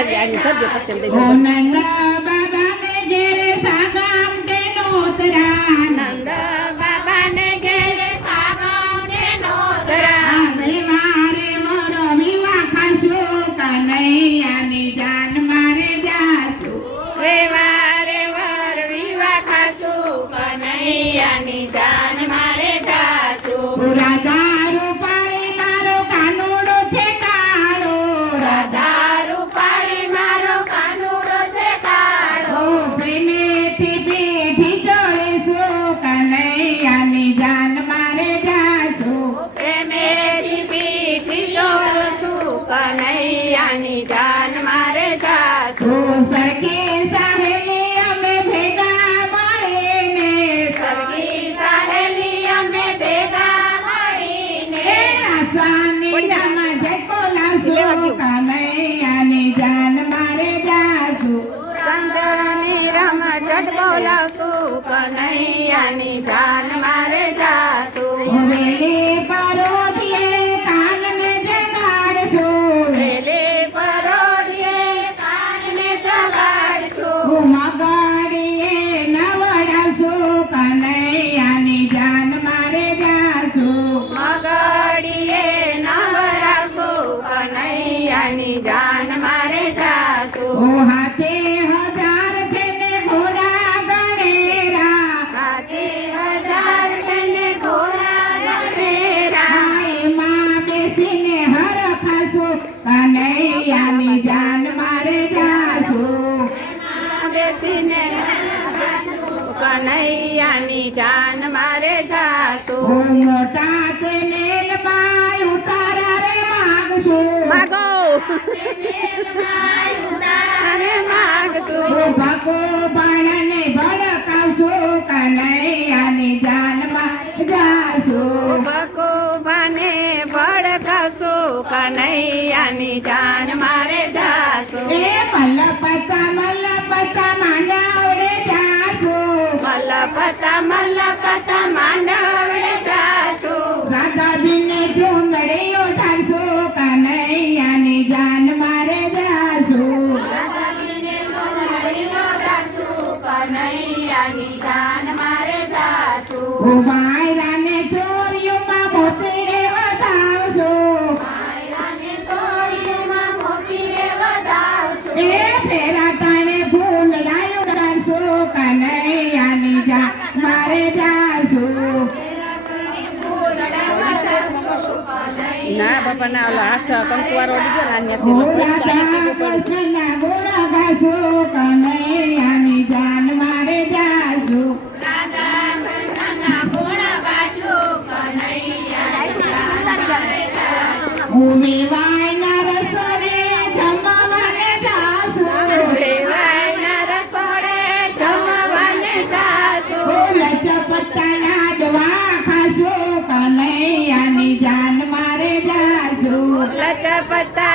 નંદ બાબા ને ઘેરે સાગમ તે નોતરા નંદ બાબા ને ઘેરે સાગમ તે નોતરા મારે મોરો વિવાહ ખાશું કનૈયાની જાન મારે જાશું રેવારે વર વિવાહ ખાશું કનૈયાની જાન મારે જાશું રાધા રૂપાળી મારો કાનુડો છે કાળો રાધા રૂપાળી મારો કાનુડો છે કાળો પ્રેમેથી પીઠી જોડીશું કનૈયાની જાન મારે જાશું પ્રેમેથી પીઠી જોડશું કનૈયાની જાન મારે જાશું સખી સહેલી અમે ભેગા મળીને સગી સહેલી અમે ભેગા મળીને આસાની જામાં જટકો લાવશું કનૈયાની જાન મારે જાશું સંજની રમઝટ બોલાવશું કનૈયાની જાન મારે જાશું વેલી પરોઢીએ કાનને જગાડશું વેલે પરોઢીએ કાનને જગાડશું મગાડીએ નવડાવશું કનૈયાની જાન મારે જાશું મગડીએ નવરાવશું કનૈયાની જાન મારે જાશું હાથે હજાર છે ને ઘોડા ગણેરા હાથી હજાર છે ને ઘોડા ગણેરા એમાં બેસીને હરખાશું કનૈયાની જાન મારે જાશું બેસીને કનૈયાની જાન મારે જાશું મોટા તે મેલમાં ઉતારા રે માગશું માગો તારે માગશું ભગો બાણને ભડકાવશું કનૈયાની જાન મારે જાશું ભગવાને ભડકાશું કનૈયાની જાન મારે જાશું એ મલ્લપતા માંડાવડે જાશું મલ્લપતા માંડવડે જાશું રાધાજીને ચુંદડી ઉઠાડશું કનૈયાની જાન મારે જાશું કનૈયાની જાન મારે જાશું વાયરાને ચોરીઓમાં મોતીડે વધાવશું માયરાને સોરીમાં મોતીડે વધાવશું એ ફેરા તાણે ફૂલ ડાયો કરશું કનૈયાની જાન મારે જાશું ના બાપા ના ઓલા હાથ કંકુવારો કૃષ્ણના ગોળા ગાશું કનૈયાની જાન મારે જાશું ભૂમિ વાયના રસોડે જમવાને જાશું લચપતા લાડવા ખાશું કનૈયાની જાન મારે જાશું લચપતા